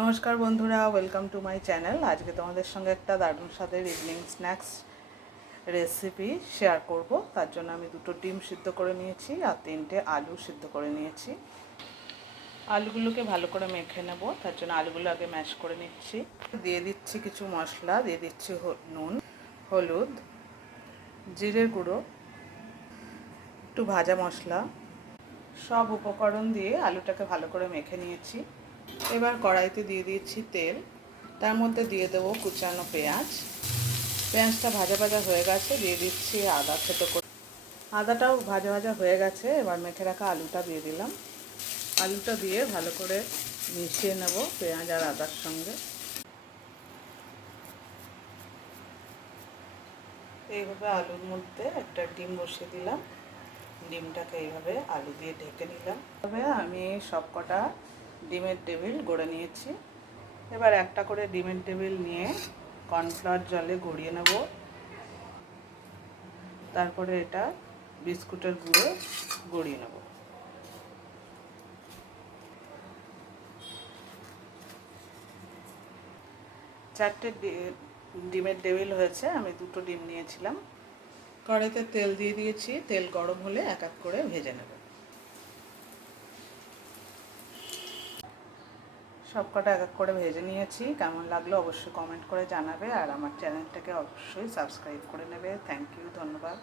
নমস্কার বন্ধুরা welcome to my channel আজকে তোমাদের সঙ্গে একটা দারুণ স্বাদের ইভিনিং স্ন্যাক্স রেসিপি শেয়ার করব। তার জন্য আমি দুটো ডিম সিদ্ধ করে নিয়েছি আর তিনটে আলু সিদ্ধ করে নিয়েছি। আলুগুলোকে ভালো করে মেখে নেব। তার জন্য আলুগুলো আগে ম্যাশ করে নিচ্ছি। দিয়ে দিচ্ছি কিছু মশলা, দিয়ে দিচ্ছি নুন, হলুদ জিরের গুঁড়ো, একটু ভাজা মশলা। সব উপকরণ দিয়ে আলুটাকে ভালো করে মেখে নিয়েছি। এবার কড়াইতে দিয়ে দিয়েছি তেল। তার মধ্যে দিয়ে দেবো কুচানো পেঁয়াজ। পেঁয়াজটা ভাজা ভাজা হয়ে গেছে, দিয়ে দিচ্ছি আদা থেতো করে। আদাটাও ভাজা ভাজা হয়ে গেছে, এবার মেখে রাখা আলুটা দিয়ে দিলাম। আলুটা দিয়ে ভালো করে মিশিয়ে নেব পেঁয়াজ আর আদার সঙ্গে। এইভাবে আলুর মধ্যে একটা ডিম বসিয়ে দিলাম। ডিমটাকে এইভাবে আলু দিয়ে ঢেকে নিলাম। তবে আমি সব কটা ডিমের টেবিল গড়ে নিয়েছি। এবার একটা করে ডিমের টেবিল নিয়ে কর্নফ্লাওয়ার জলে গড়িয়ে নেব। তারপরে এটা বিস্কুটের গুঁড়ো গড়িয়ে নেব। চারটে ডিমের টেবিল হয়েছে, আমি দুটো ডিম নিয়েছিলাম। কড়াইতে তেল দিয়ে দিয়েছি, তেল গরম হলে এক এক করে ভেজে নেব। সব কটা এক এক করে ভেজে নিয়েছি। কেমন লাগল অবশ্যই কমেন্ট করে জানাবে আর আমার চ্যানেলটাকে অবশ্যই সাবস্ক্রাইব করে নেবে। থ্যাংক ইউ ধন্যবাদ।